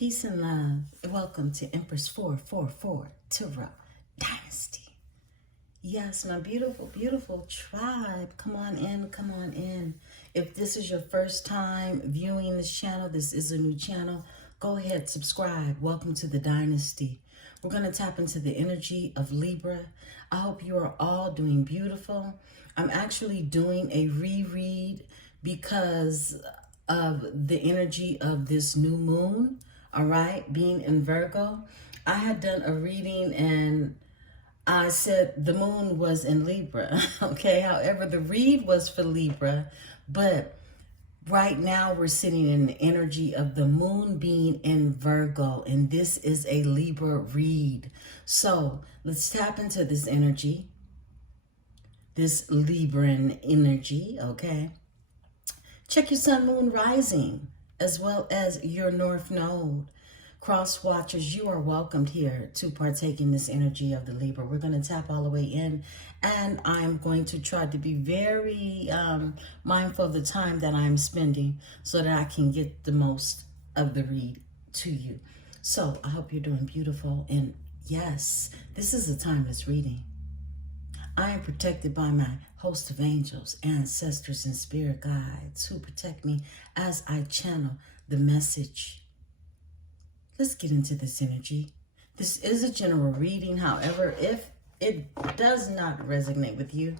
Peace and love. Welcome to Empress 444 Tarot Dynasty. Yes, my beautiful, beautiful tribe. Come on in, come on in. If this is your first time viewing this channel, this is a new channel, go ahead, subscribe. Welcome to the Dynasty. We're going to tap into the energy of Libra. I hope you are all doing beautiful. I'm actually doing a reread because of the energy of this new moon. All right, being in Virgo. I had done a reading and I said the moon was in Libra. Okay, however, the read was for Libra, but right now we're sitting in the energy of the moon being in Virgo, and this is a Libra read. So let's tap into this energy, this Libran energy, okay? Check your sun, moon, rising, as well as your north node. Cross watchers, you are welcomed here to partake in this energy of the Libra. We're going to tap all the way in, and I'm going to try to be very mindful of the time that I'm spending so that I can get the most of the read to you. So I hope you're doing beautiful, and yes, this is a timeless reading. I am protected by my host of angels, ancestors, and spirit guides who protect me as I channel the message. Let's get into this energy. This is a general reading. However, if it does not resonate with you,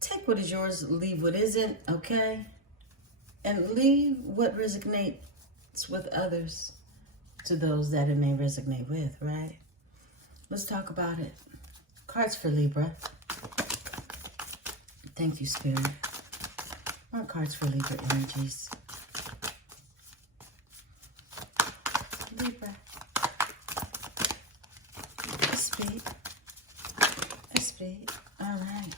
take what is yours, leave what isn't, okay? And leave what resonates with others to those that it may resonate with, right? Let's talk about it. Cards for Libra. Thank you, Spirit. More cards for Libra energies. Libra. Speed. Speed. All right.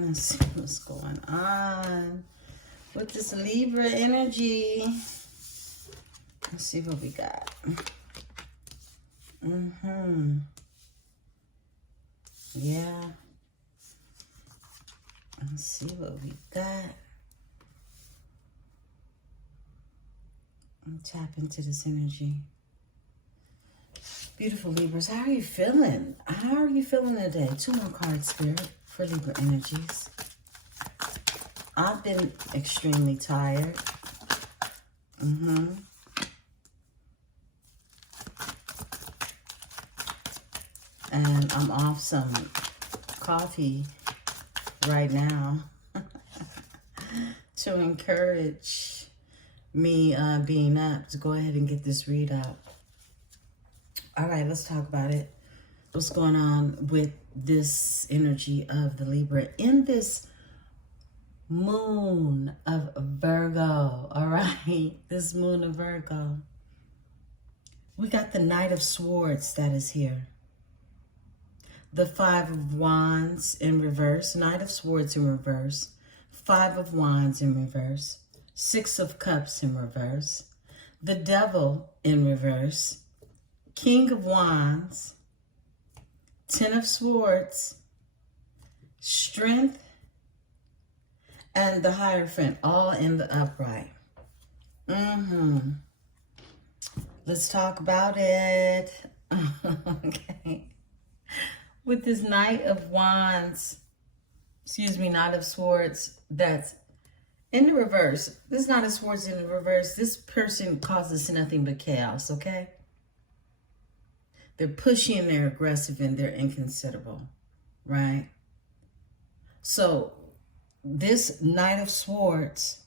Let's see what's going on with this Libra energy. Let's see what we got. Yeah. Let's see what we got. And tap into this energy. Beautiful Libras, how are you feeling? How are you feeling today? 2 more cards, Spirit, for Libra energies. I've been extremely tired. And I'm off some coffee right now to encourage me being up to go ahead and get this read out. All right, let's talk about it. What's going on with this energy of the Libra in this moon of Virgo? All right, this moon of Virgo. We got the Knight of Swords that is here. The 5 of Wands in reverse, Knight of Swords in reverse, 5 of Wands in reverse, 6 of Cups in reverse, the Devil in reverse, King of Wands, 10 of Swords, Strength, and the Hierophant, all in the upright. Let's talk about it. Okay. With this Knight of Wands, Knight of Swords that's in the reverse. This Knight of Swords in the reverse, this person causes nothing but chaos, okay? They're pushy and they're aggressive and they're inconsiderable, right? So this Knight of Swords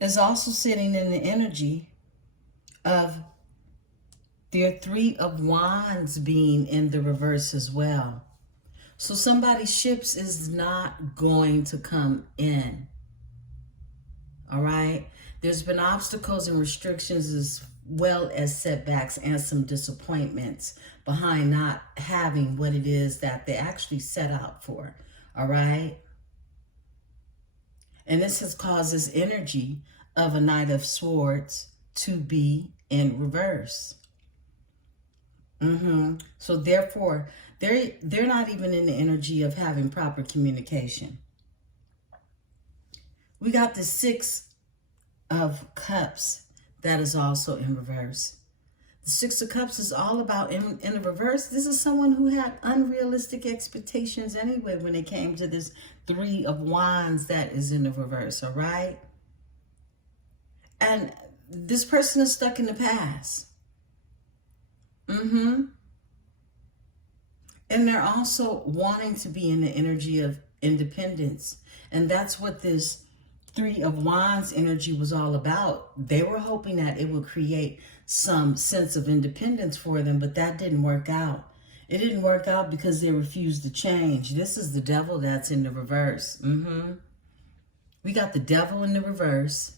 is also sitting in the energy of their 3 of Wands being in the reverse as well. So somebody's ships is not going to come in. All right? There's been obstacles and restrictions as well as setbacks and some disappointments behind not having what it is that they actually set out for. All right? And this has caused this energy of a Knight of Swords to be in reverse. So therefore, they're not even in the energy of having proper communication. We got the 6 of Cups that is also in reverse. The Six of Cups is all about, in the reverse, this is someone who had unrealistic expectations anyway when it came to this Three of Wands that is in the reverse, all right? And this person is stuck in the past. And they're also wanting to be in the energy of independence. And that's what this Three of Wands energy was all about. They were hoping that it would create some sense of independence for them, but that didn't work out. It didn't work out because they refused to change. This is the devil that's in the reverse. We got the devil in the reverse.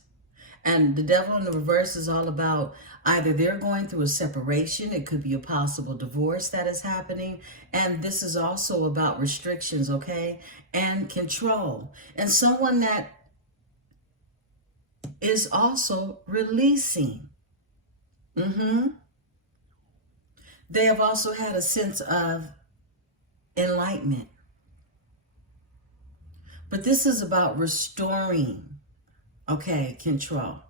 And the devil in the reverse is all about either they're going through a separation. It could be a possible divorce that is happening. And this is also about restrictions, okay? And control. And someone that is also releasing. They have also had a sense of enlightenment. But this is about restoring, okay, control.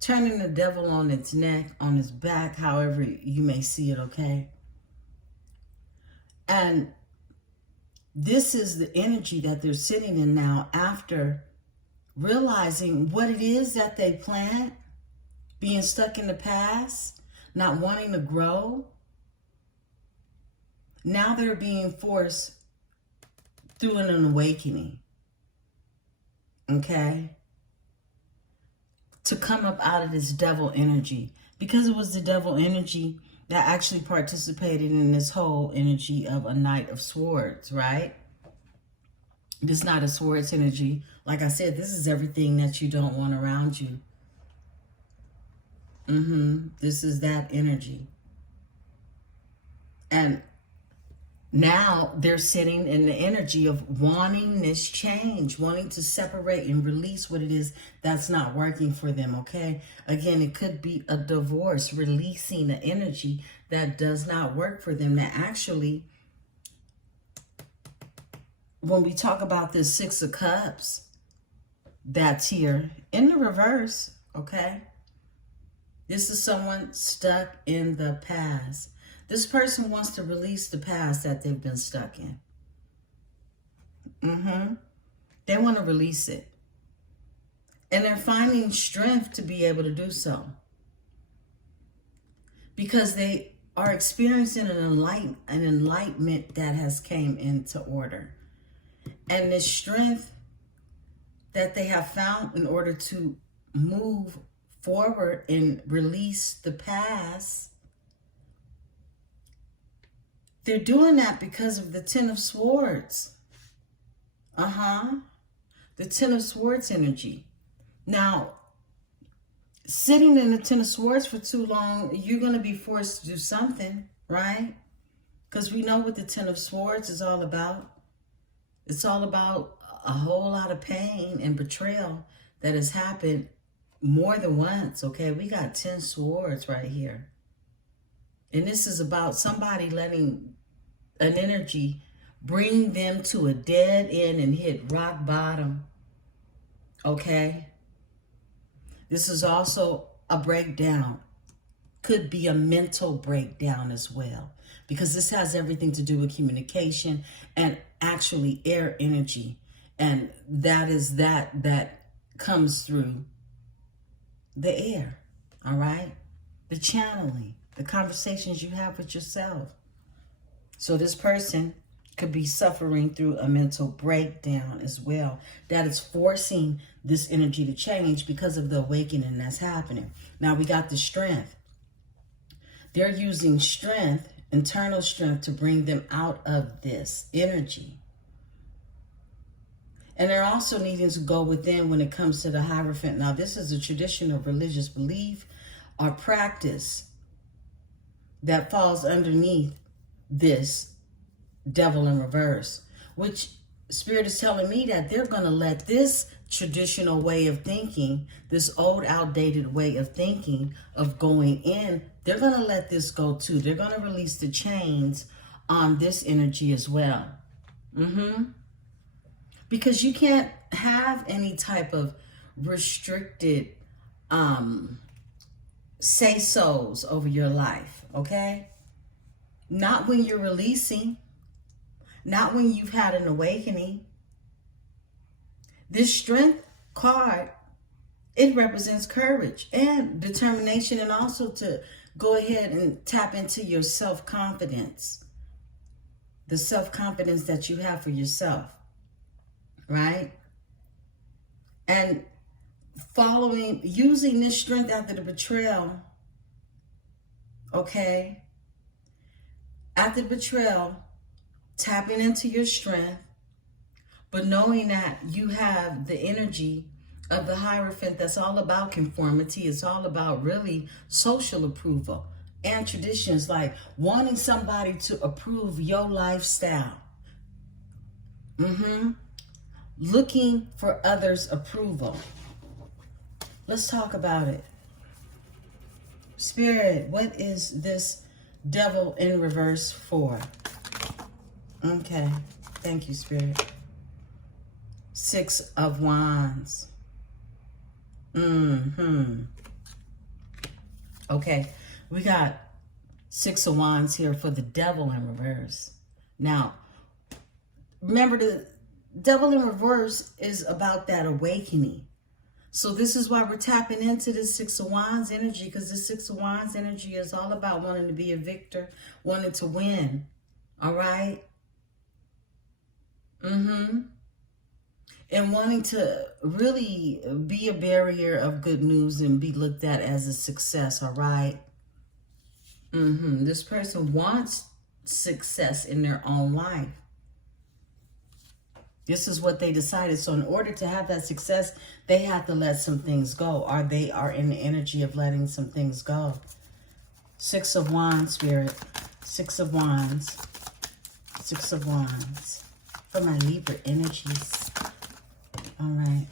Turning the devil on its neck, on its back, however you may see it, okay? And this is the energy that they're sitting in now after realizing what it is that they planned, being stuck in the past, not wanting to grow. Now they're being forced through an awakening, okay, to come up out of this devil energy, because it was the devil energy that actually participated in this whole energy of a Knight of Swords, right? This Knight of Swords energy, like I said, this is everything that you don't want around you. This is that energy. And now they're sitting in the energy of wanting this change, wanting to separate and release what it is that's not working for them, okay? Again, it could be a divorce, releasing the energy that does not work for them. That actually, when we talk about this Six of Cups that's here in the reverse, okay? This is someone stuck in the past. This person wants to release the past that they've been stuck in. They want to release it. And they're finding strength to be able to do so. Because they are experiencing an enlightenment that has came into order. And the strength that they have found in order to move forward and release the past, they're doing that because of the Ten of Swords. The Ten of Swords energy. Now, sitting in the Ten of Swords for too long, you're going to be forced to do something, right? Because we know what the Ten of Swords is all about. It's all about a whole lot of pain and betrayal that has happened more than once, okay? We got 10 swords right here. And this is about somebody letting an energy bring them to a dead end and hit rock bottom, okay? This is also a breakdown. Could be a mental breakdown as well, because this has everything to do with communication and actually air energy. And that is that comes through the air, all right? The channeling, the conversations you have with yourself. So this person could be suffering through a mental breakdown as well. That is forcing this energy to change because of the awakening that's happening. Now we got the strength. They're using strength, internal strength, to bring them out of this energy. And they're also needing to go within when it comes to the Hierophant. Now, this is a traditional religious belief or practice that falls underneath this devil in reverse, which Spirit is telling me that they're going to let this traditional way of thinking, this old outdated way of thinking of going in, they're going to let this go too. They're going to release the chains on this energy as well. Because you can't have any type of restricted say-sos over your life, okay? Not when you're releasing, not when you've had an awakening. This strength card, it represents courage and determination, and also to go ahead and tap into your self-confidence. The self-confidence that you have for yourself, right? And using this strength after the betrayal, okay? After the betrayal, tapping into your strength, but knowing that you have the energy of the Hierophant that's all about conformity. It's all about really social approval and traditions, like wanting somebody to approve your lifestyle. Looking for others' approval. Let's talk about it. Spirit, what is this Devil in reverse for? Okay. Thank you, Spirit. 6 of Wands. Okay. We got 6 of Wands here for the Devil in reverse. Now, remember, the Devil in reverse is about that awakening. So this is why we're tapping into this 6 of Wands energy, because this 6 of Wands energy is all about wanting to be a victor, wanting to win. All right? And wanting to really be a barrier of good news and be looked at as a success. All right? This person wants success in their own life. This is what they decided. So in order to have that success, they have to let some things go, or they are in the energy of letting some things go. 6 of Wands, Spirit. 6 of Wands. 6 of Wands. For my Libra energies. All right.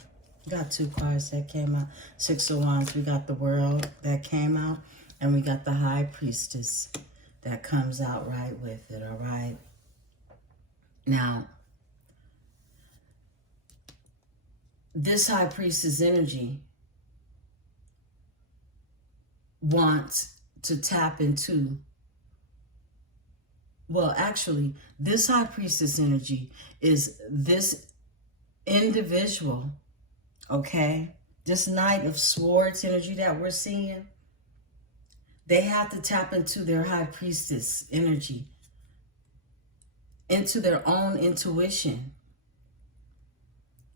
We got 2 cards that came out. 6 of Wands. We got the World that came out. And we got the High Priestess that comes out right with it. All right. Now, this High Priestess energy wants to tap into, well, actually, this High Priestess energy is this individual, okay? This Knight of Swords energy that we're seeing, they have to tap into their High Priestess energy, into their own intuition.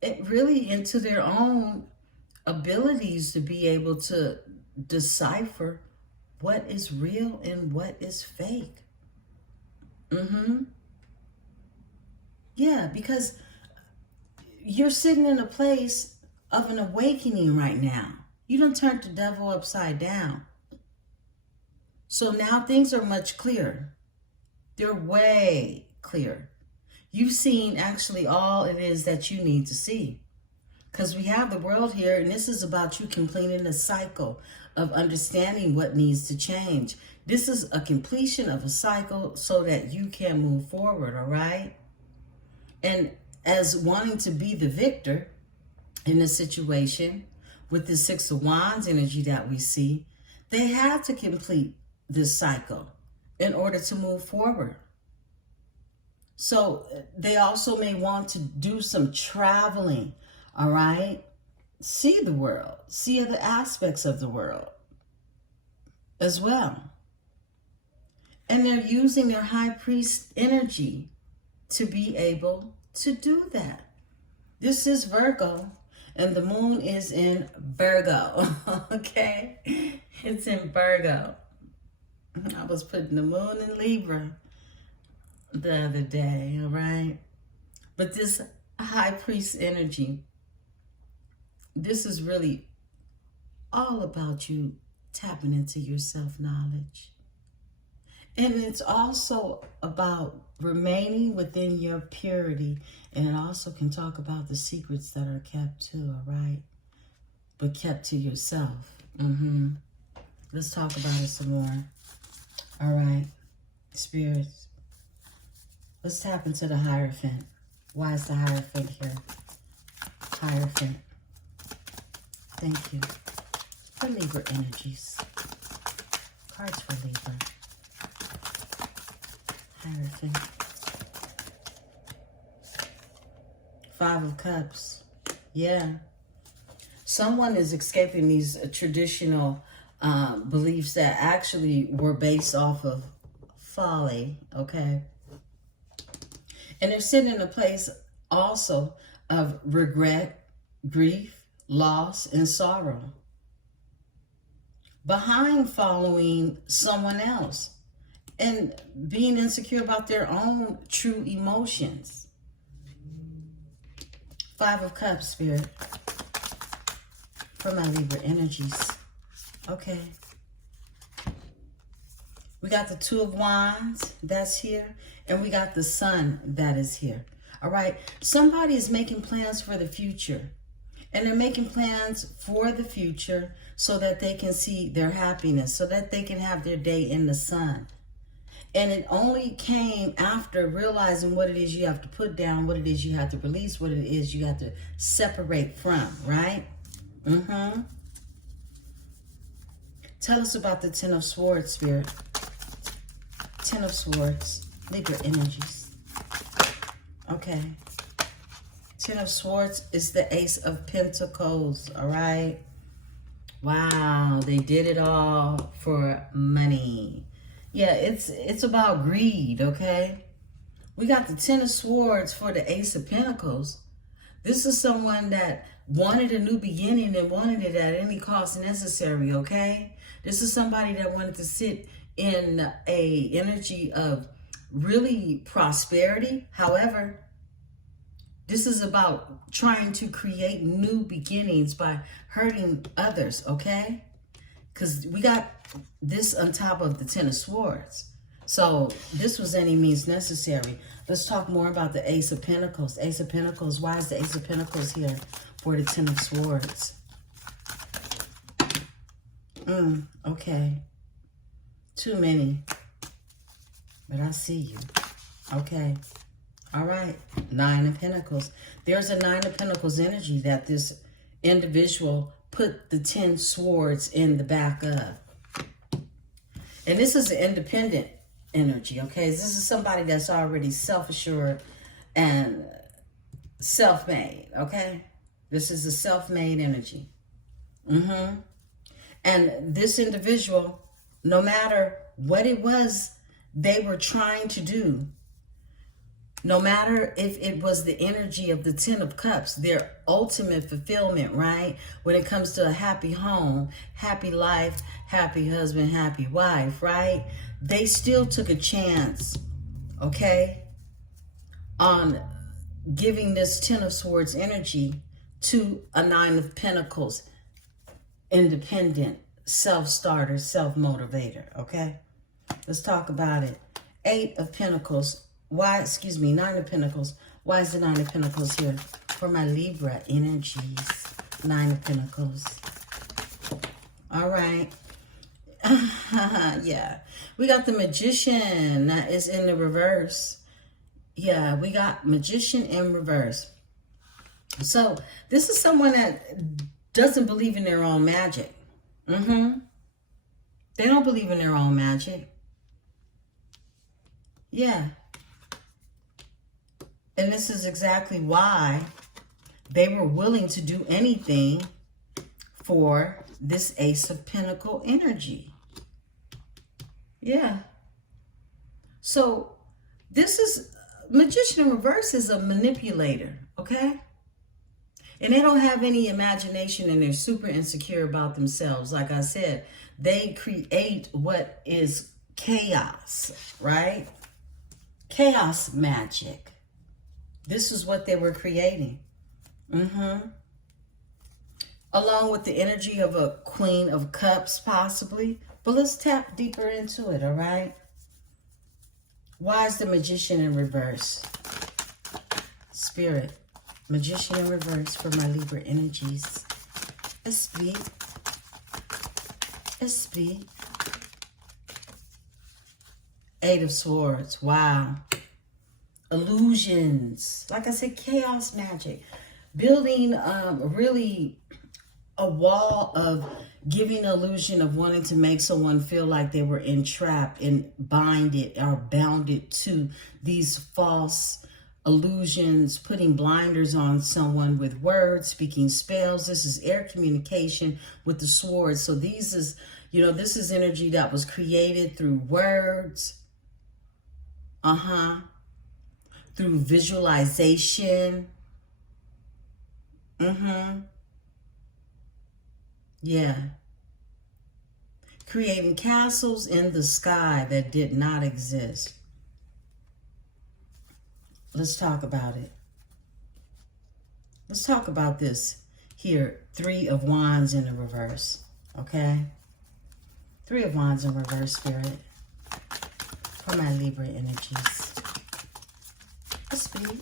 It really into their own abilities to be able to decipher what is real and what is fake. Yeah, because you're sitting in a place of an awakening right now. You done turned the devil upside down. So now things are much clearer. They're way clearer. You've seen actually all it is that you need to see. Because we have the World here, and this is about you completing a cycle of understanding what needs to change. This is a completion of a cycle so that you can move forward, all right? And as wanting to be the victor in the situation with the 6 of Wands energy that we see, they have to complete this cycle in order to move forward. So they also may want to do some traveling, all right? See the world, see other aspects of the world as well. And they're using their High Priest energy to be able to do that. This is Virgo, and the moon is in Virgo, okay? It's in Virgo. I was putting the moon in Libra the other day, all right? But this High Priest energy, this is really all about you tapping into your self-knowledge. And it's also about remaining within your purity. And it also can talk about the secrets that are kept too, all right? But kept to yourself. Let's talk about it some more. All right, spirits. Let's tap into the Hierophant. Why is the Hierophant here? Hierophant. Thank you. for Libra energies. Cards for Libra. Hierophant. 5 of Cups. Yeah. Someone is escaping these traditional beliefs that actually were based off of folly, okay? And they're sitting in a place also of regret, grief, loss, and sorrow. Behind following someone else and being insecure about their own true emotions. 5 of Cups, Spirit, for my Libra energies. Okay. We got the 2 of Wands that's here, and we got the Sun that is here. All right. Somebody is making plans for the future, and they're making plans for the future so that they can see their happiness, so that they can have their day in the sun. And it only came after realizing what it is you have to put down, what it is you have to release, what it is you have to separate from, right? Mm-hmm. Tell us about the 10 of Swords, Spirit. 10 of Swords, Libra energies. Okay. 10 of Swords is the Ace of Pentacles, all right? Wow, they did it all for money. Yeah, it's about greed, okay? We got the 10 of Swords for the Ace of Pentacles. This is someone that wanted a new beginning and wanted it at any cost necessary, okay? This is somebody that wanted to sit in a energy of really prosperity. However, this is about trying to create new beginnings by hurting others, okay? Because we got this on top of the 10 of Swords. So this was any means necessary. Let's talk more about the Ace of Pentacles. Ace of Pentacles. Why is the Ace of Pentacles here for the 10 of Swords? Okay. Too many. But I see you. Okay. All right. 9 of Pentacles. There's a 9 of Pentacles energy that this individual put the 10 swords in the back of. And this is an independent energy, okay? This is somebody that's already self-assured and self-made, okay? This is a self-made energy. And this individual, no matter what it was they were trying to do, no matter if it was the energy of the 10 of Cups, their ultimate fulfillment, right? When it comes to a happy home, happy life, happy husband, happy wife, right? They still took a chance, okay, on giving this 10 of Swords energy to a 9 of Pentacles, independent, self-starter, self-motivator, okay? Let's talk about it. 8 of Pentacles. Why, 9 of Pentacles. Why is the 9 of Pentacles here? For my Libra energies. 9 of Pentacles. All right. Yeah. We got the Magician that is in the reverse. Yeah, we got Magician in reverse. So this is someone that doesn't believe in their own magic. They don't believe in their own magic. Yeah. And this is exactly why they were willing to do anything for this Ace of Pentacle energy. Yeah. So this is, Magician in reverse is a manipulator, okay? And they don't have any imagination and they're super insecure about themselves. Like I said, they create what is chaos, right? Chaos magic. This is what they were creating. Along with the energy of a Queen of Cups, possibly. But let's tap deeper into it, all right? Why is the Magician in reverse? Spirit. Magician in reverse for my Libra energies. Esprit. Esprit. 8 of Swords. Wow. Illusions. Like I said, chaos magic. Building really a wall of giving illusion of wanting to make someone feel like they were entrapped and binded or bounded to these false illusions, putting blinders on someone with words, speaking spells. This is air communication with the sword. So these is, you know, this is energy that was created through words, through visualization. Yeah. Creating castles in the sky that did not exist. Let's talk about it. Let's talk about this here. 3 of Wands in the reverse. Okay? 3 of Wands in reverse, Spirit. For my Libra energies. Speed.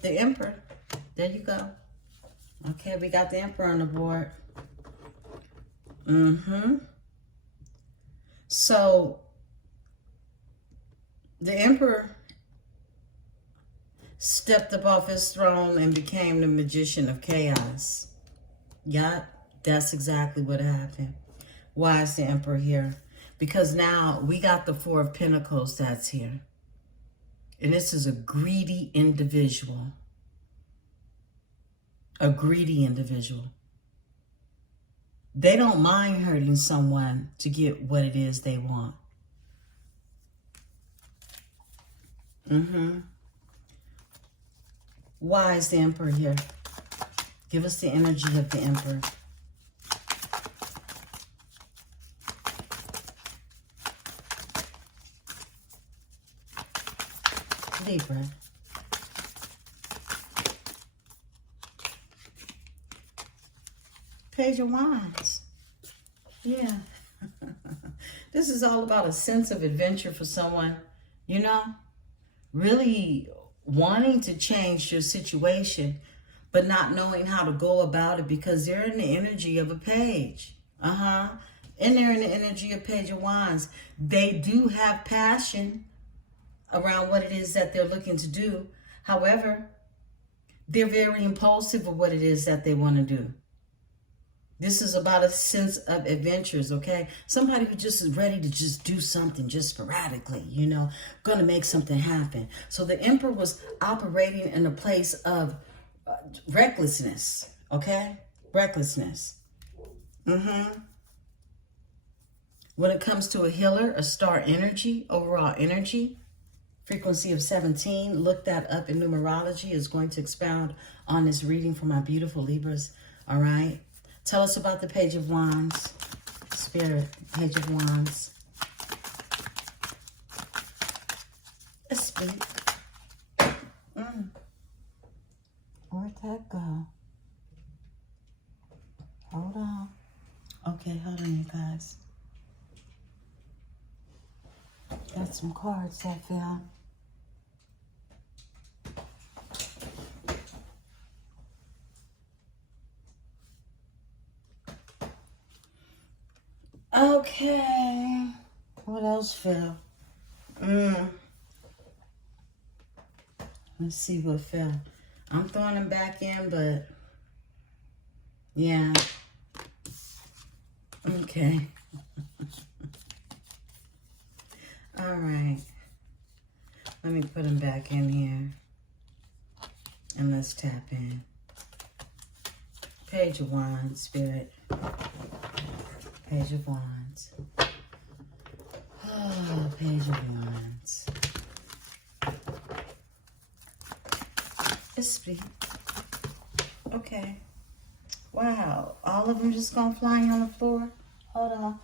The Emperor. There you go. Okay, we got the Emperor on the board. So, the Emperor stepped up off his throne and became the magician of chaos. Yup, that's exactly what happened. Why is the Emperor here? Because now we got the 4 of Pentacles that's here. And this is a greedy individual. A greedy individual. They don't mind hurting someone to get what it is they want. Why is the Emperor here? Give us the energy of the Emperor. Libra. Page of Wands. Yeah. This is all about a sense of adventure for someone, you know, really wanting to change your situation, but not knowing how to go about it because they're in the energy of a page. And they're in the energy of Page of Wands. They do have passion around what it is that they're looking to do. However, they're very impulsive of what it is that they want to do. This is about a sense of adventures, okay? Somebody who just is ready to just do something just sporadically, you know, gonna make something happen. So the Emperor was operating in a place of recklessness, okay? Recklessness. When it comes to a healer, a star energy, overall energy, frequency of 17, look that up in numerology. Is going to expound on this reading for my beautiful Libras, all right? Tell us about the Page of Wands. Spirit, Page of Wands. Let's speak. Where'd that go? Hold on. Okay, hold on, you guys. Got some cards I found. Okay. What else fell? Let's see what fell. I'm throwing them back in, but yeah. Okay. All right. Let me put them back in here. And let's tap in. Page of Wands, Spirit. Page of Wands. Oh, Page of Wands. Esprit. Okay. Wow. All of them just gonna fly on the floor? Hold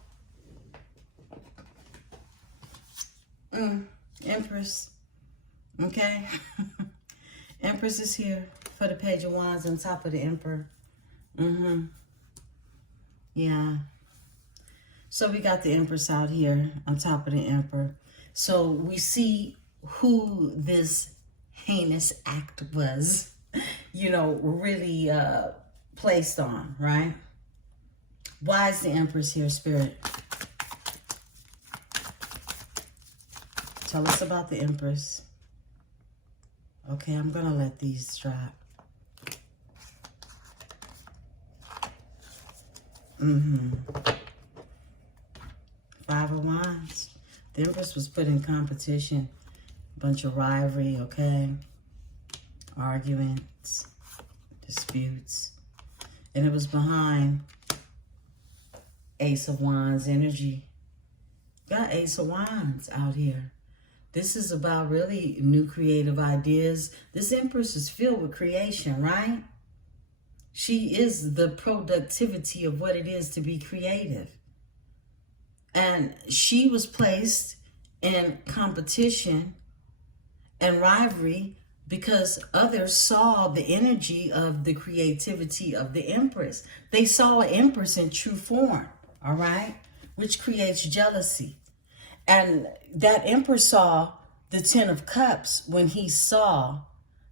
on. Empress. Okay. Empress is here for the Page of Wands on top of the Emperor. Yeah. So we got the Empress out here on top of the Emperor. So we see who this heinous act was, you know, really placed on, right? Why is the Empress here, Spirit? Tell us about the Empress. Okay, I'm going to let these drop. Five of Wands. The Empress was put in competition. A bunch of rivalry, okay? Arguments, disputes. And it was behind Ace of Wands energy. Got Ace of Wands out here. This is about really new creative ideas. This Empress is filled with creation, right? She is the productivity of what it is to be creative. And she was placed in competition and rivalry because others saw the energy of the creativity of the Empress. They saw an Empress in true form, all right? Which creates jealousy. And that Empress saw the Ten of Cups when he saw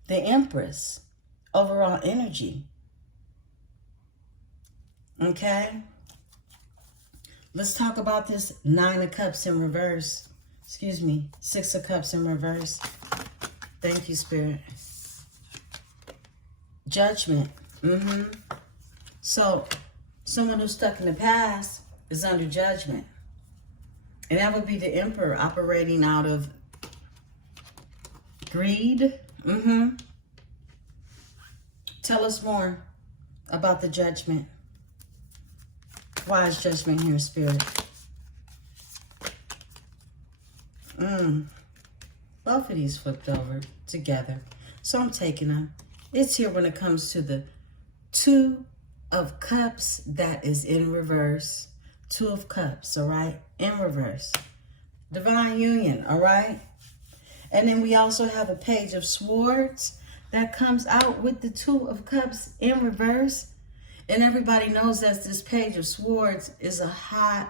the Empress. Overall energy. Okay? Let's talk about this Nine of Cups in reverse. Excuse me, Six of Cups in reverse. Thank you, Spirit. Judgment. So, someone who's stuck in the past is under judgment. And that would be the Emperor operating out of greed. Tell us more about the judgment. Why is judgment here, Spirit? Both of these flipped over together. So I'm taking them. It's here when it comes to the Two of Cups that is in reverse. Two of Cups, all right? In reverse. Divine union, all right? And then we also have a Page of Swords that comes out with the Two of Cups in reverse. And everybody knows that this Page of Swords is a hot,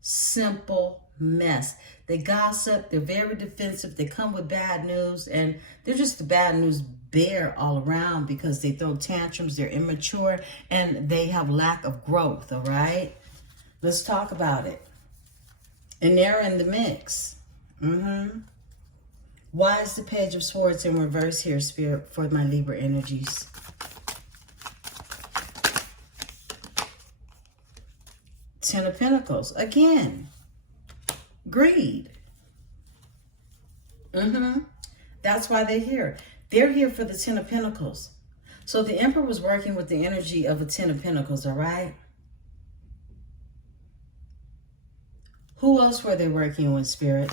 simple mess. They gossip, they're very defensive, they come with bad news, and they're just the bad news bear all around because they throw tantrums, they're immature, and they have lack of growth, all right? Let's talk about it. And they're in the mix. Why is the Page of Swords in reverse here, Spirit, for my Libra energies? Ten of Pentacles. Again, greed. That's why they're here. They're here for the Ten of Pentacles. So the Emperor was working with the energy of a Ten of Pentacles, all right? Who else were they working with, Spirit?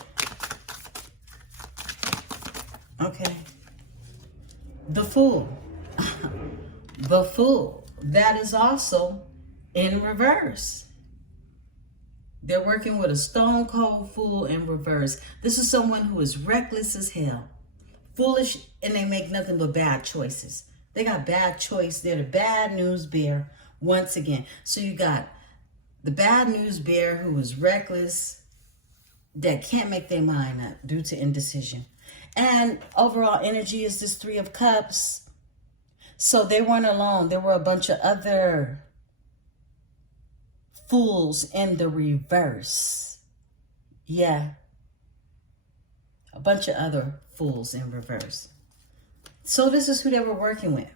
Okay. The Fool. The Fool. That is also in reverse. They're working with a stone cold fool in reverse. This is someone who is reckless as hell. Foolish, and they make nothing but bad choices. They got bad choice. They're the bad news bear once again. So you got the bad news bear who is reckless, that can't make their mind up due to indecision. And overall energy is this Three of Cups. So they weren't alone. There were a bunch of other fools in the reverse. Yeah. A bunch of other fools in reverse. So this is who they were working with.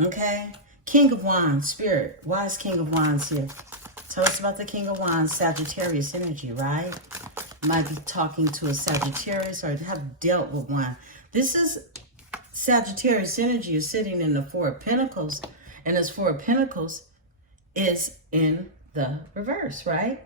Okay. King of Wands, Spirit. Why is King of Wands here? Tell us about the King of Wands, Sagittarius energy, right? Might be talking to a Sagittarius or have dealt with one. This is Sagittarius energy is sitting in the Four of Pentacles. And this Four of Pentacles is in the reverse, right?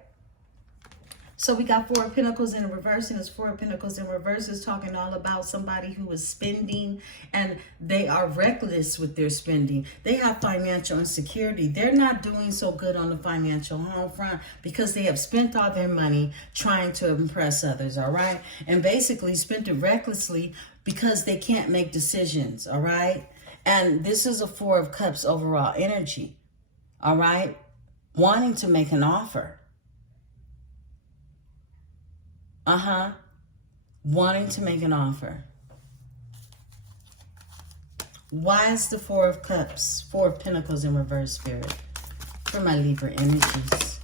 So we got Four of Pentacles in reverse, and this Four of Pentacles in reverse is talking all about somebody who is spending, and they are reckless with their spending. They have financial insecurity. They're not doing so good on the financial home front because they have spent all their money trying to impress others, all right? And basically spent it recklessly because they can't make decisions, all right? And this is a Four of Cups overall energy. All right? Wanting to make an offer. Wanting to make an offer. Why is the Four of Cups, Four of Pentacles in reverse, Spirit? For my Libra energies.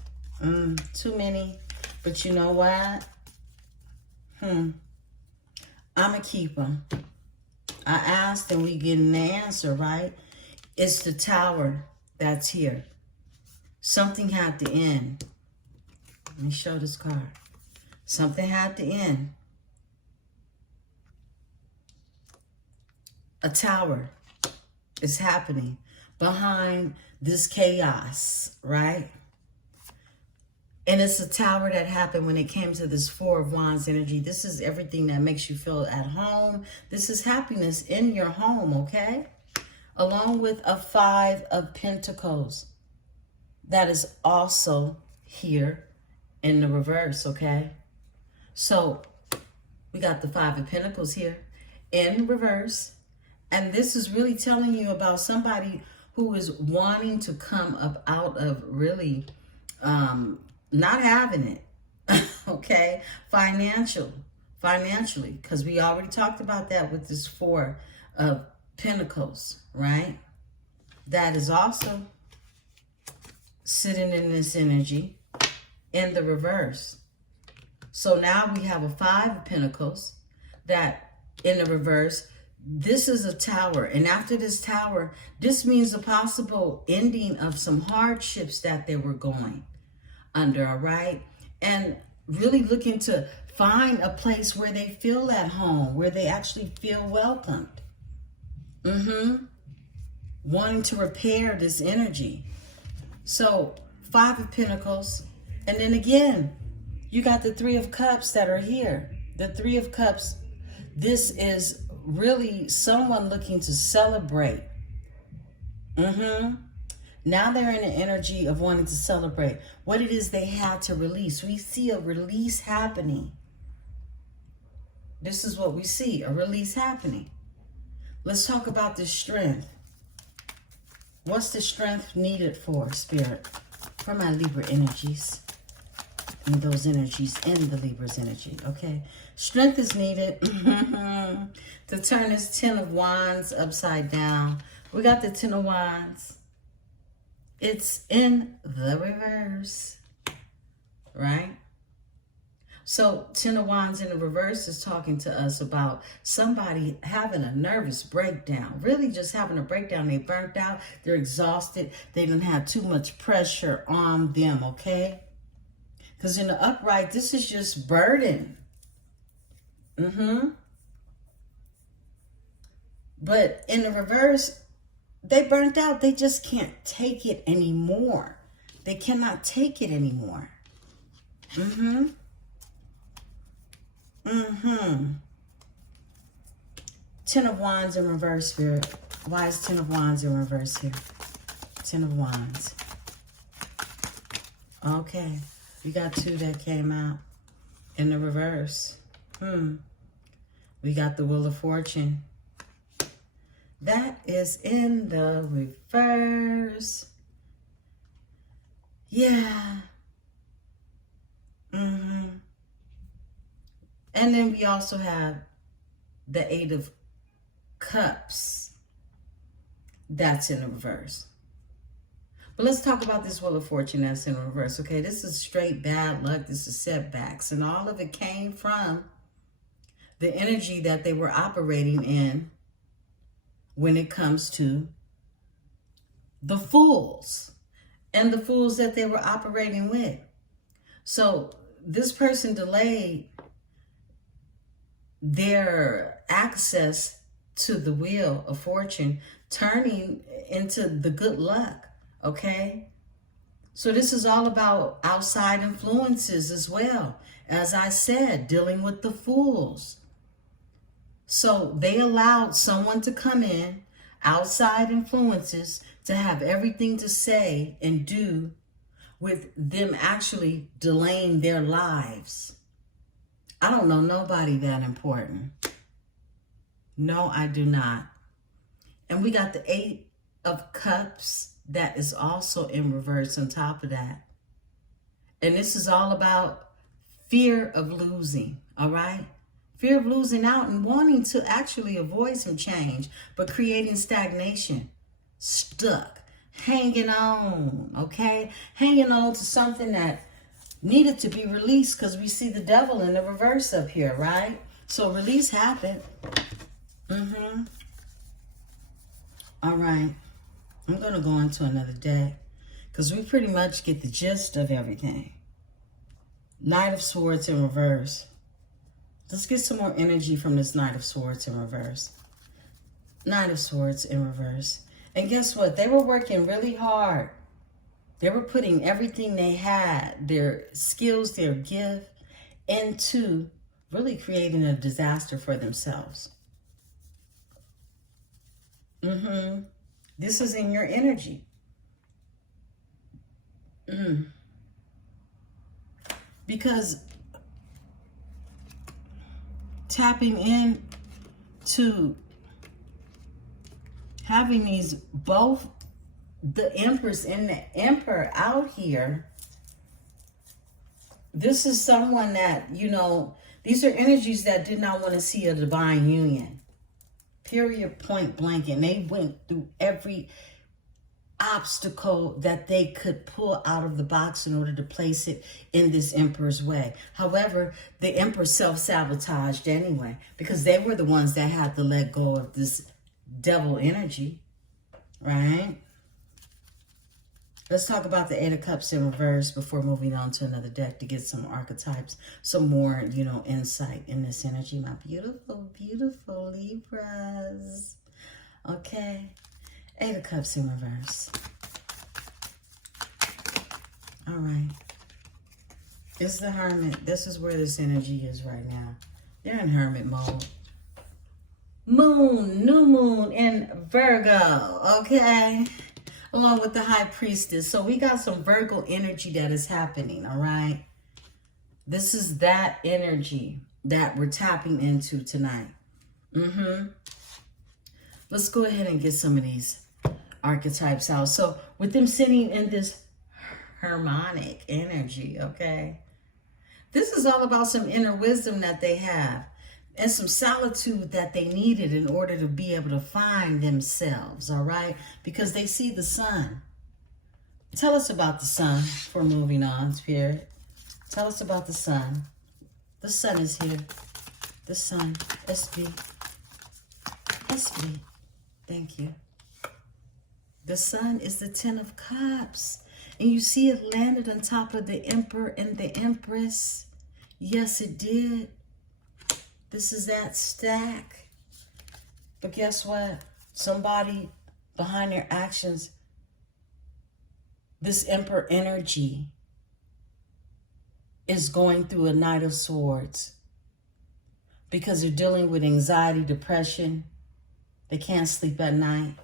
Too many. But you know what? I'm a keeper. I asked and we getting the answer, right? It's the Tower that's here. Something had to end. Let me show this card. Something had to end. A tower is happening behind this chaos, right? And it's a tower that happened when it came to this Four of Wands energy. This is everything that makes you feel at home. This is happiness in your home, okay? Along with a Five of Pentacles. That is also here in the reverse, okay? So we got the Five of Pentacles here in reverse. And this is really telling you about somebody who is wanting to come up out of really not having it, okay? Financially, because we already talked about that with this Four of Pentacles, right? That is also sitting in this energy in the reverse. So now we have a Five of Pentacles that in the reverse. This is a tower, and after this tower, this means a possible ending of some hardships that they were going under, all right? And really looking to find a place where they feel at home, where they actually feel welcomed. Wanting to repair this energy. So, Five of Pentacles, and then again, you got the Three of Cups that are here. The Three of Cups, this is really someone looking to celebrate. Now they're in the energy of wanting to celebrate what it is they had to release. We see a release happening. This is what we see, a release happening. Let's talk about the strength. What's the strength needed for, Spirit? For my Libra energies. And those energies in the Libra's energy, okay? Strength is needed to turn this Ten of Wands upside down. We got the Ten of Wands. It's in the reverse, right? So Ten of Wands in the reverse is talking to us about somebody having a nervous breakdown, really just having a breakdown. They burnt out, they're exhausted, they didn't have too much pressure on them, okay? Because in the upright, this is just burden. But in the reverse, they burnt out. They just can't take it anymore. They cannot take it anymore. Ten of Wands in reverse, Spirit. Why is Ten of Wands in reverse here? Ten of Wands. Okay. We got two that came out in the reverse. We got the Wheel of Fortune. That is in the reverse. Yeah. And then we also have the Eight of Cups. That's in the reverse. But let's talk about this Wheel of Fortune that's in reverse, okay? This is straight bad luck. This is setbacks. And all of it came from the energy that they were operating in when it comes to the fools and the fools that they were operating with. So this person delayed their access to the Wheel of Fortune, turning into the good luck. Okay, so this is all about outside influences as well. As I said, dealing with the fools. So they allowed someone to come in, outside influences, to have everything to say and do with them actually delaying their lives. I don't know nobody that important. No, I do not. And we got the Eight of Cups. That is also in reverse on top of that. And this is all about fear of losing, all right? Fear of losing out and wanting to actually avoid some change, but creating stagnation, stuck, hanging on, okay? Hanging on to something that needed to be released because we see the devil in the reverse up here, right? So release happened. Mm-hmm. All right. I'm going to go into another deck because we pretty much get the gist of everything. Knight of Swords in reverse. Let's get some more energy from this Knight of Swords in reverse. Knight of Swords in reverse. And guess what? They were working really hard. They were putting everything they had, their skills, their gift, into really creating a disaster for themselves. Mm-hmm. This is in your energy. Because tapping in to having these both the Empress and the Emperor out here, this is someone that, you know, these are energies that did not want to see a divine union. Period, point blank. And they went through every obstacle that they could pull out of the box in order to place it in this Emperor's way. However, the Emperor self-sabotaged anyway, because they were the ones that had to let go of this devil energy, right? Let's talk about the Eight of Cups in reverse before moving on to another deck to get some archetypes, some more, you know, insight in this energy. My beautiful, beautiful Libras. Okay. Eight of Cups in reverse. All right. It's the Hermit. This is where this energy is right now. They're in Hermit mode. Moon, new moon in Virgo. Okay. Along with the High Priestess. So we got some Virgo energy that is happening, all right? This is that energy that we're tapping into tonight. Let's go ahead and get some of these archetypes out. So with them sitting in this harmonic energy, okay? This is all about some inner wisdom that they have and some solitude that they needed in order to be able to find themselves, all right? Because they see the sun. Tell us about the sun before moving on, Spirit. Tell us about the sun. The sun is here. The sun. SB. SB. Thank you. The sun is the Ten of Cups. And you see it landed on top of the Emperor and the Empress. Yes, it did. This is that stack. But guess what? Somebody behind their actions, this Emperor energy is going through a Knight of Swords because they're dealing with anxiety, depression. They can't sleep at night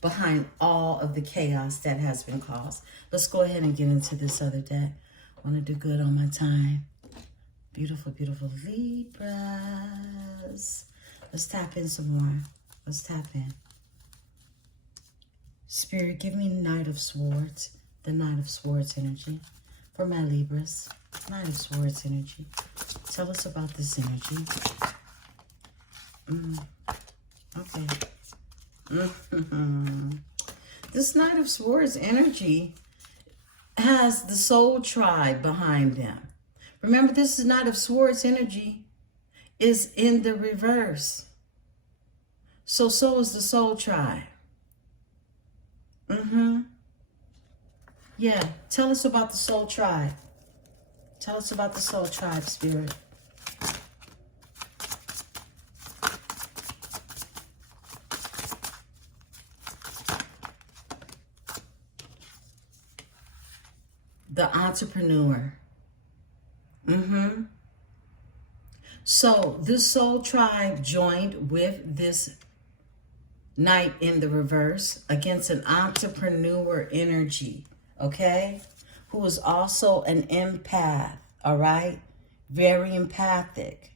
behind all of the chaos that has been caused. Let's go ahead and get into this other deck. I want to do good on my time. Beautiful, beautiful Libras. Let's tap in some more. Let's tap in. Spirit, give me Knight of Swords. The Knight of Swords energy for my Libras. Knight of Swords energy. Tell us about this energy. Okay. This Knight of Swords energy has the Soul Tribe behind them. Remember, this is Knight of Swords energy is in the reverse. So is the Soul Tribe. Yeah, tell us about the Soul Tribe. Tell us about the Soul Tribe, Spirit. The entrepreneur. So this Soul Tribe joined with this Knight in the reverse against an entrepreneur energy, okay? Who is also an empath, all right? Very empathic.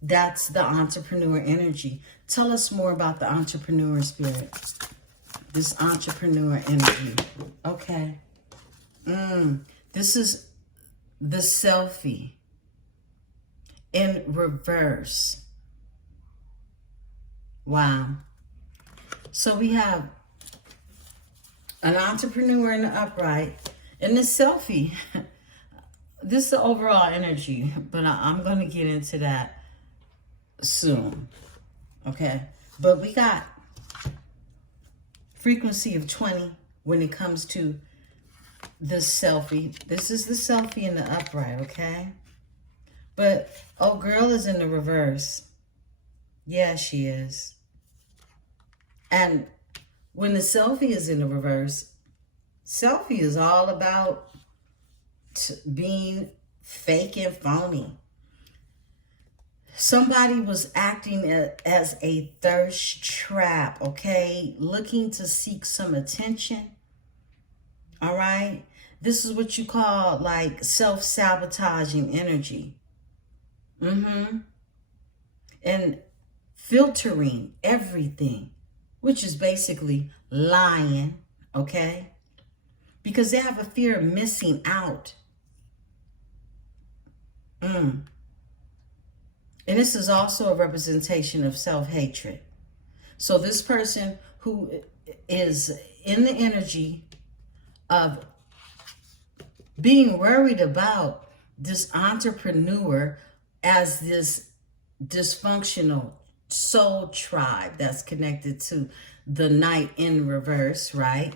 That's the entrepreneur energy. Tell us more about the entrepreneur spirit. This entrepreneur energy. Okay. This is the selfie in reverse. Wow. So we have an entrepreneur in the upright and the selfie. this is the overall energy, but I'm going to get into that soon. Okay. But we got frequency of 20 when it comes to this selfie. This is the selfie in the upright, okay? But, oh, girl is in the reverse. Yeah, she is. And when the selfie is in the reverse, selfie is all about being fake and phony. Somebody was acting as a thirst trap, okay? Looking to seek some attention, all right? This is what you call like self-sabotaging energy. And filtering everything, which is basically lying, okay? Because they have a fear of missing out. And this is also a representation of self-hatred. So this person who is in the energy of being worried about this entrepreneur as this dysfunctional soul tribe that's connected to the Knight in reverse, right?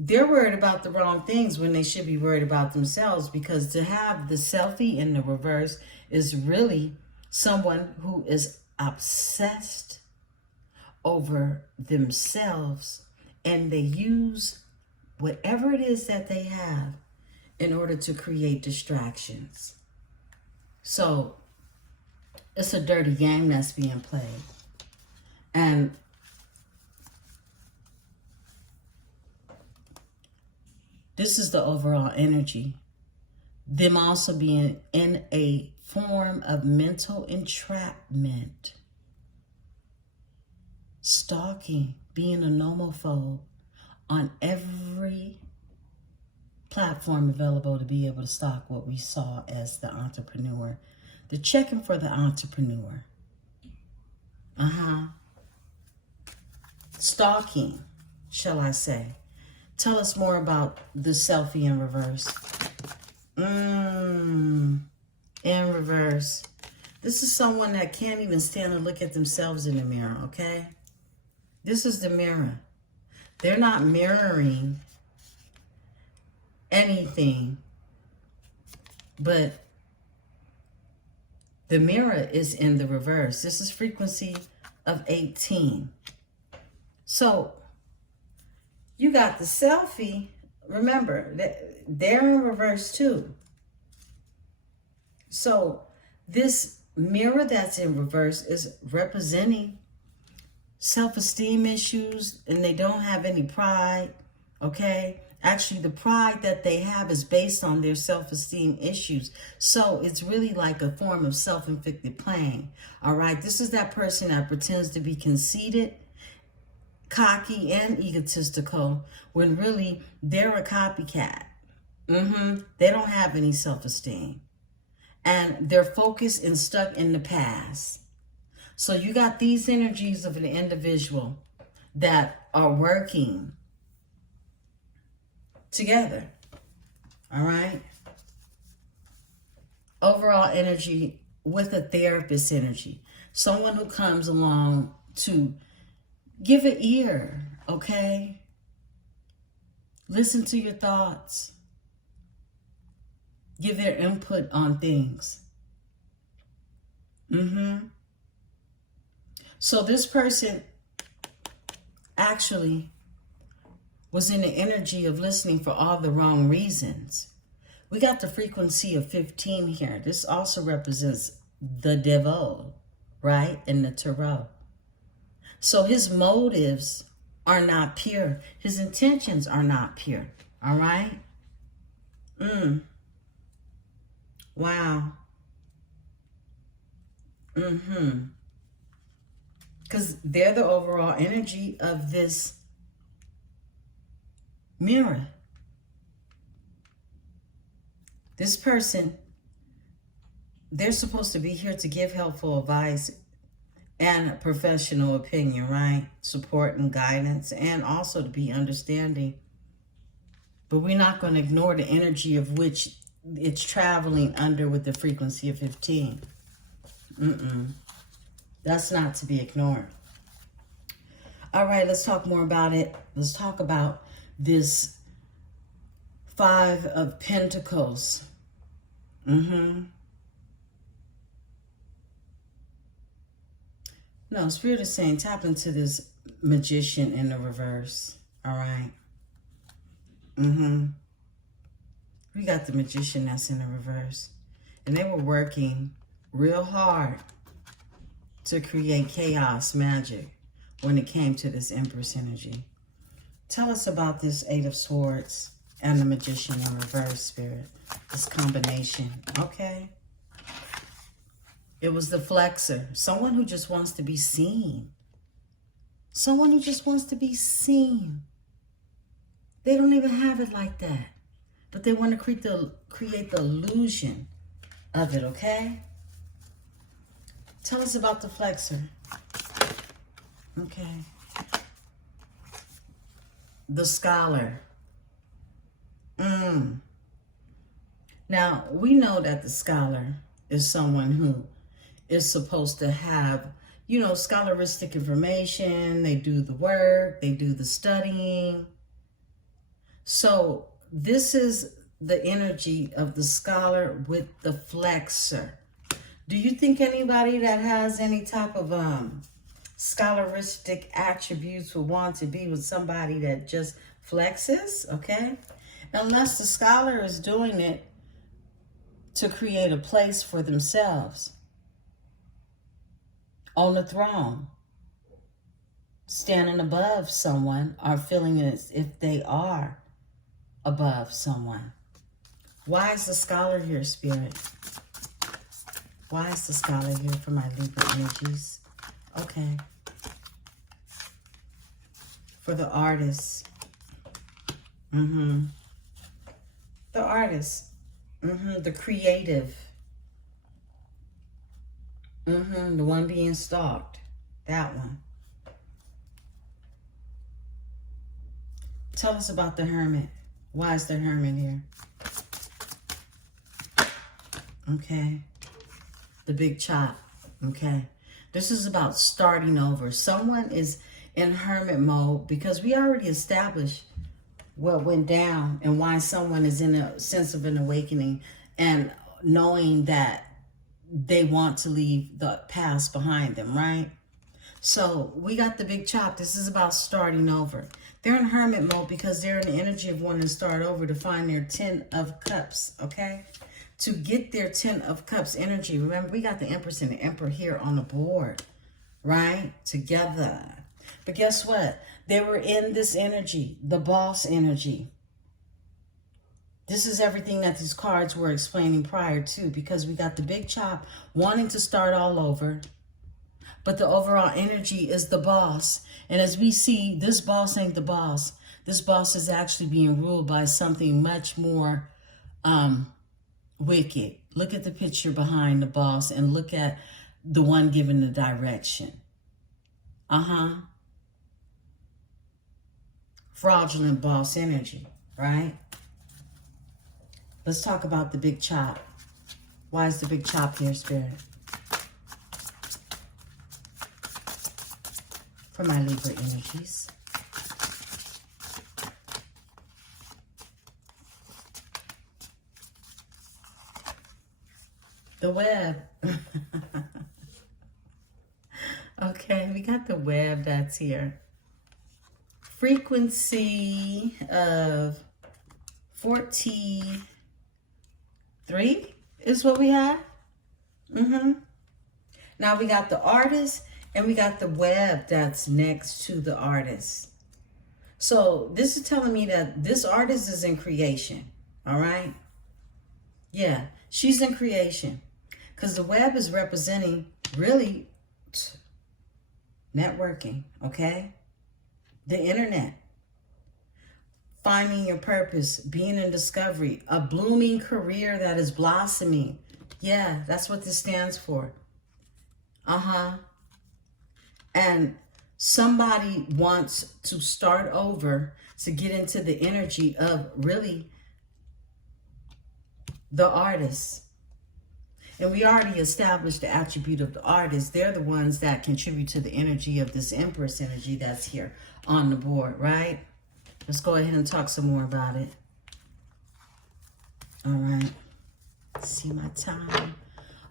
They're worried about the wrong things when they should be worried about themselves, because to have the selfie in the reverse is really someone who is obsessed over themselves, and they use whatever it is that they have in order to create distractions. So it's a dirty game that's being played. And this is the overall energy. Them also being in a form of mental entrapment. Stalking, being a nomophobe on every platform available to be able to stalk what we saw as the entrepreneur. They're checking for the entrepreneur. Stalking, shall I say. Tell us more about the selfie in reverse. In reverse. This is someone that can't even stand to look at themselves in the mirror, okay? This is the mirror. They're not mirroring anything, but the mirror is in the reverse. This is frequency of 18. So you got the selfie. Remember, they're in reverse too. So this mirror that's in reverse is representing self-esteem issues, and they don't have any pride, okay? Actually, the pride that they have is based on their self-esteem issues. So it's really like a form of self-inflicted pain, all right? This is that person that pretends to be conceited, cocky, and egotistical when really they're a copycat. They don't have any self-esteem. And they're focused and stuck in the past. So you got these energies of an individual that are working together. All right? Overall energy with a therapist energy. Someone who comes along to give an ear, okay? Listen to your thoughts. Give their input on things. So this person actually was in the energy of listening for all the wrong reasons. We got the frequency of 15 here. This also represents the devil, right? In the tarot. So his motives are not pure. His intentions are not pure. All right? Wow. Because they're the overall energy of this mirror. This person, they're supposed to be here to give helpful advice and professional opinion, right? Support and guidance, and also to be understanding. But we're not going to ignore the energy of which it's traveling under with the frequency of 15. That's not to be ignored. All right, let's talk more about it. Let's talk about this Five of Pentacles. No, Spirit is saying tap into this Magician in the reverse. All right. We got the Magician that's in the reverse. And they were working real hard to create chaos magic when it came to this Empress energy. Tell us about this Eight of Swords and the Magician in reverse, Spirit. This combination. Okay. It was the flexor. Someone who just wants to be seen. Someone who just wants to be seen. They don't even have it like that. But they want to create the illusion of it, okay? Tell us about the flexor. Okay. The scholar. Now, we know that the scholar is someone who is supposed to have, you know, scholaristic information. They do the work. They do the studying. So this is the energy of the scholar with the flexor. Do you think anybody that has any type of scholaristic attributes would want to be with somebody that just flexes? Okay. Unless the scholar is doing it to create a place for themselves on the throne, standing above someone, or feeling as if they are above someone. Why is the scholar here, Spirit? Why is the scholar here for my Libra energies? Okay. For the artist. The artist. The creative. The one being stalked. That one. Tell us about the Hermit. Why is the Hermit here? Okay. The big chop. Okay. This is about starting over. Someone is in Hermit mode because we already established what went down and why someone is in a sense of an awakening and knowing that they want to leave the past behind them, right? So we got the big chop. This is about starting over. They're in Hermit mode because they're in the energy of wanting to start over to find their 10 of Cups, okay? To get their 10 of Cups energy. Remember, we got the Empress and the Emperor here on the board, right? Together. But guess what? They were in this energy, the boss energy. This is everything that these cards were explaining prior to, because we got the big chop wanting to start all over. But the overall energy is the boss. And as we see, this boss ain't the boss. This boss is actually being ruled by something much more wicked. Look at the picture behind the boss and look at the one giving the direction. Fraudulent boss energy, right? Let's talk about the big chop. Why is the big chop here, Spirit? For my Libra energies. The web. Okay, we got the web that's here. Frequency of 43 is what we have. Now we got the artist and we got the web that's next to the artist. So this is telling me that this artist is in creation. All right. Yeah, she's in creation. Because the web is representing really networking, okay? The internet. Finding your purpose, being in discovery, a blooming career that is blossoming. Yeah, that's what this stands for. And somebody wants to start over to get into the energy of really the artist. And we already established the attribute of the artist. They're the ones that contribute to the energy of this Empress energy that's here on the board, right? Let's go ahead and talk some more about it. All right. See my time.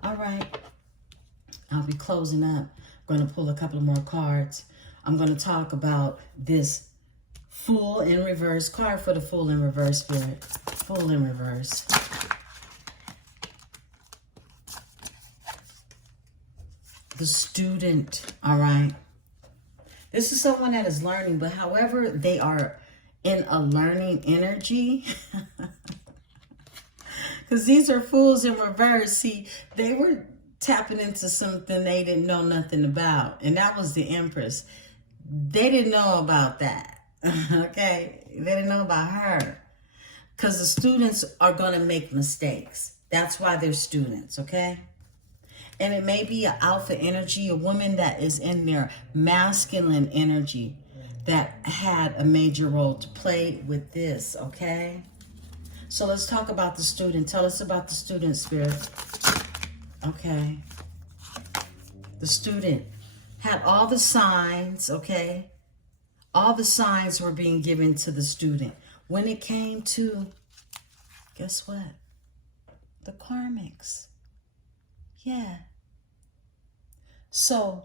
All right. I'll be closing up. I'm going to pull a couple more cards. I'm going to talk about this Fool in reverse card for the Fool in reverse, Spirit. Fool in reverse. The student, all right? This is someone that is learning, but however they are in a learning energy, because these are fools in reverse. See, they were tapping into something they didn't know nothing about, and that was the Empress. They didn't know about that, okay? They didn't know about her, because the students are going to make mistakes. That's why they're students, okay? And it may be an alpha energy, a woman that is in their masculine energy that had a major role to play with this, okay? So let's talk about the student. Tell us about the student, Spirit. Okay. The student had all the signs, okay? All the signs were being given to the student. When it came to, guess what? The karmics. Yeah. So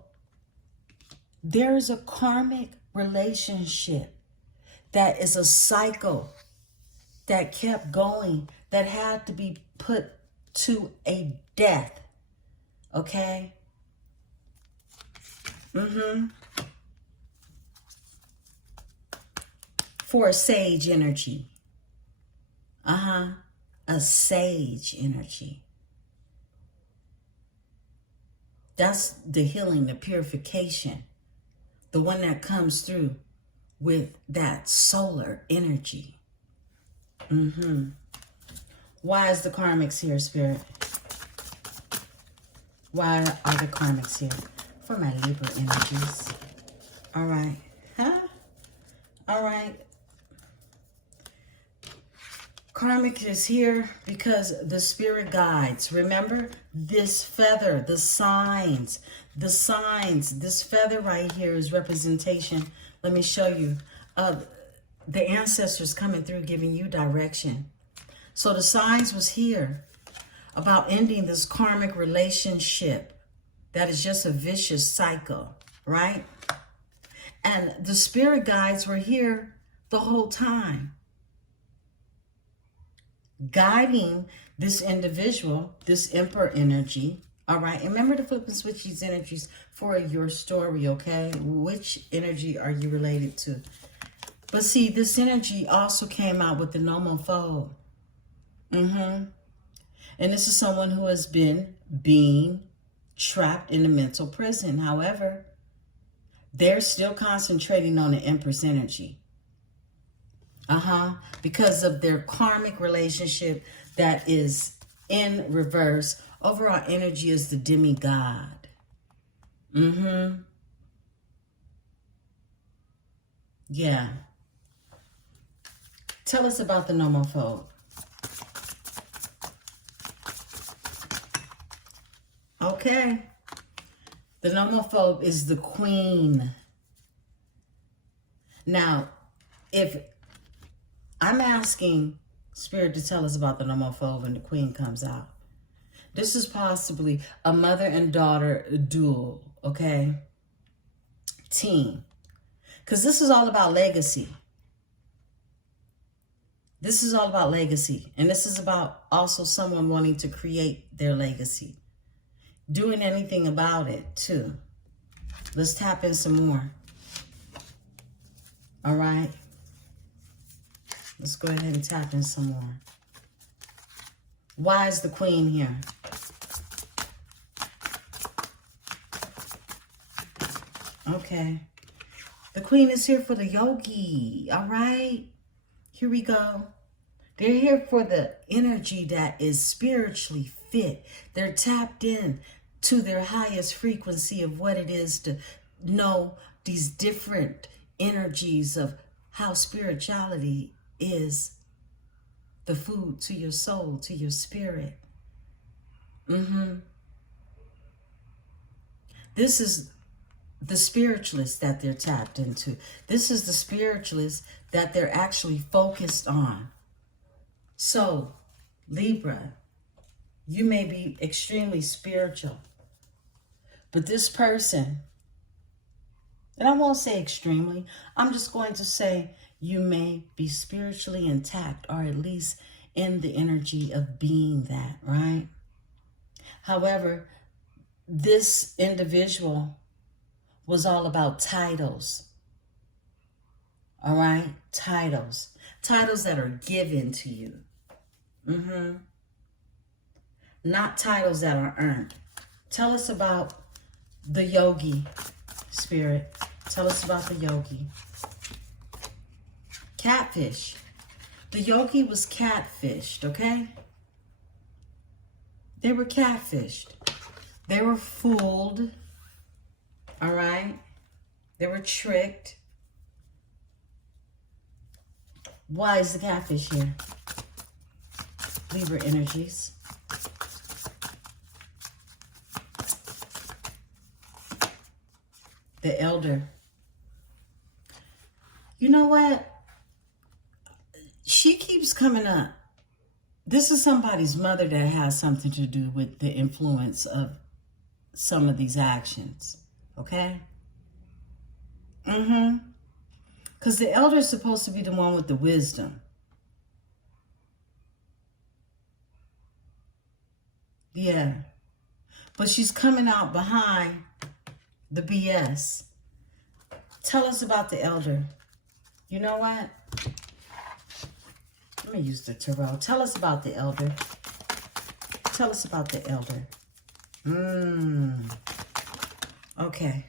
there's a karmic relationship that is a cycle that kept going, that had to be put to a death. Okay? For a sage energy. A sage energy. That's the healing, the purification. The one that comes through with that solar energy. Why is the karmics here, Spirit? Why are the karmics here? For my Libra energies. All right. All right. Karmic is here because the spirit guides. Remember this feather, the signs, this feather right here is representation. Let me show you the ancestors coming through, giving you direction. So the signs was here about ending this karmic relationship that is just a vicious cycle, right? And the spirit guides were here the whole time, guiding this individual, this emperor energy, all right? And remember to flip and switch these energies for your story, okay? Which energy are you related to? But see, this energy also came out with the nomophobe. And this is someone who has been being trapped in a mental prison. However, they're still concentrating on the Empress energy. Because of their karmic relationship that is in reverse. Overall energy is the demigod. Yeah. Tell us about the nomophobe. Okay. The nomophobe is the queen. Now, if I'm asking Spirit to tell us about the nomophobe and the queen comes out, this is possibly a mother and daughter duel, okay? Team. Because this is all about legacy. This is all about legacy. And this is about also someone wanting to create their legacy. Doing anything about it, too. Let's tap in some more. All right? Let's go ahead and tap in some more. Why is the queen here? Okay. The queen is here for the yogi. All right? Here we go. They're here for the energy that is spiritually fit. They're tapped in to their highest frequency of what it is to know these different energies of how spirituality is the food to your soul, to your spirit. This is the spiritualist that they're tapped into. This is the spiritualist that they're actually focused on. So, Libra, you may be extremely spiritual, but this person, and I won't say extremely, I'm just going to say you may be spiritually intact, or at least in the energy of being that, right? However, this individual was all about titles. All right? Titles. Titles that are given to you. Not titles that are earned. Tell us about the yogi, spirit. Tell us about the yogi. Catfish. The yogi was catfished, okay? They were catfished. They were fooled. All right? They were tricked. Why is the catfish here? Libra energies. The elder. You know what? She keeps coming up. This is somebody's mother that has something to do with the influence of some of these actions. Okay? Because the elder is supposed to be the one with the wisdom. Yeah. But she's coming out behind the BS. Tell us about the elder. You know what? Let me use the tarot. Tell us about the elder. Tell us about the elder. Okay.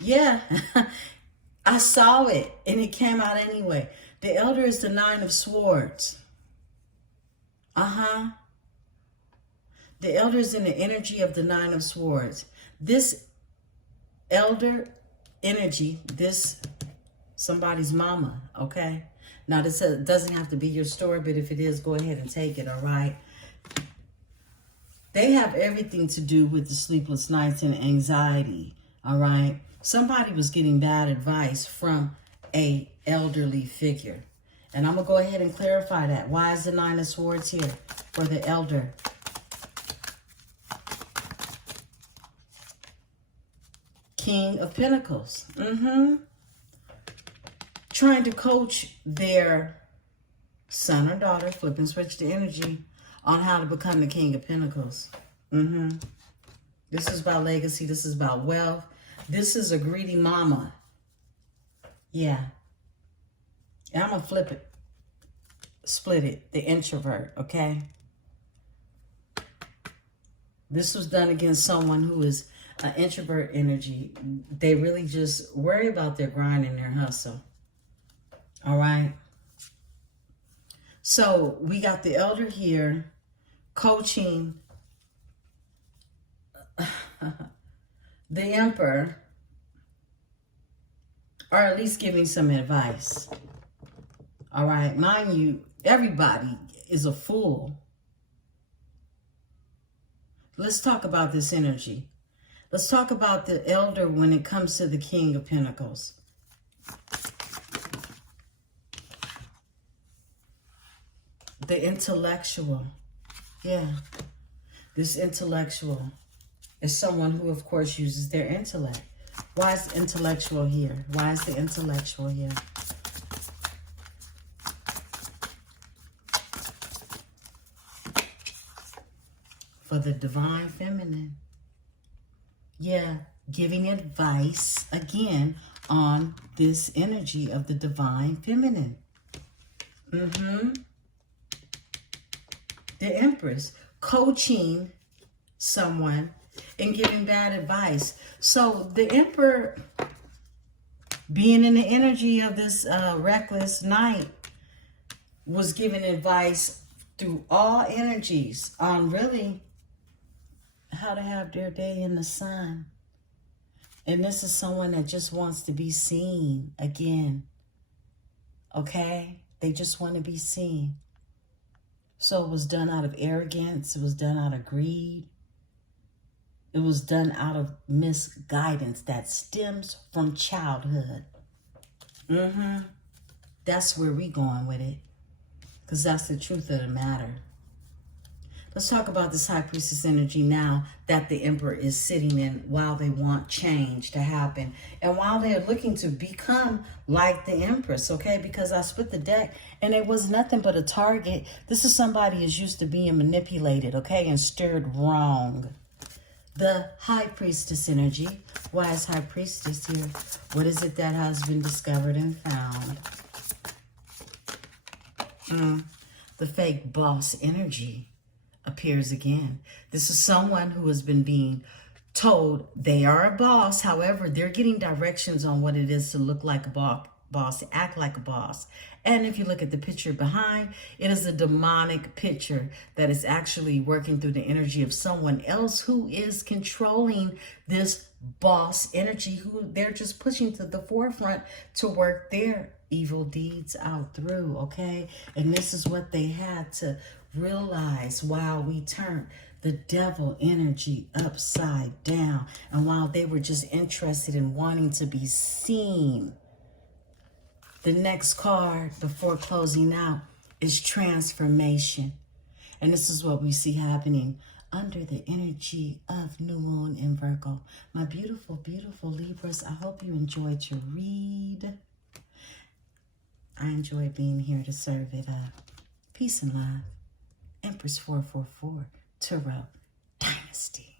Yeah. I saw it and it came out anyway. The elder is the Nine of Swords. The elder is in the energy of the Nine of Swords. This elder energy, this somebody's mama, okay? Now, this doesn't have to be your story, but if it is, go ahead and take it, all right? They have everything to do with the sleepless nights and anxiety, all right? Somebody was getting bad advice from a elderly figure. And I'm going to go ahead and clarify that. Why is the Nine of Swords here for the elder? King of Pentacles. Trying to coach their son or daughter, flip and switch the energy, on how to become the King of Pentacles. This is about legacy. This is about wealth. This is a greedy mama. Yeah. And I'm going to flip it. Split it. The introvert, okay? This was done against someone who is an introvert energy. They really just worry about their grind and their hustle. All right? So we got the elder here coaching the emperor, or at least giving some advice. All right? Mind you, everybody is a fool. Let's talk about this energy. Let's talk about the elder when it comes to the King of Pentacles. The intellectual. Yeah. This intellectual is someone who, of course, uses their intellect. Why is the intellectual here? Why is the intellectual here? For the divine feminine. Yeah, giving advice, again, on this energy of the divine feminine. The Empress, coaching someone and giving bad advice. So the Emperor, being in the energy of this reckless knight, was giving advice through all energies on really how to have their day in the sun. And this is someone that just wants to be seen again. Okay? They just want to be seen. So it was done out of arrogance. It was done out of greed. It was done out of misguidance that stems from childhood. That's where we going with it. Because that's the truth of the matter. Let's talk about this High Priestess energy now that the Emperor is sitting in while they want change to happen. And while they're looking to become like the Empress, okay? Because I split the deck and it was nothing but a target. This is somebody who's used to being manipulated, okay? And steered wrong. The High Priestess energy. Why is High Priestess here? What is it that has been discovered and found? The fake boss energy appears again. This is someone who has been being told they are a boss. However, they're getting directions on what it is to look like a boss, to act like a boss. And if you look at the picture behind, it is a demonic picture that is actually working through the energy of someone else who is controlling this boss energy, who they're just pushing to the forefront to work their evil deeds out through, okay? And this is what they had to realize while we turned the devil energy upside down, and while they were just interested in wanting to be seen. The next card before closing out is transformation. And this is what we see happening under the energy of New Moon in Virgo. My beautiful, beautiful Libras, I hope you enjoyed your read. I enjoy being here to serve it up. Peace and love. Empress 444, Tarot Dynasty.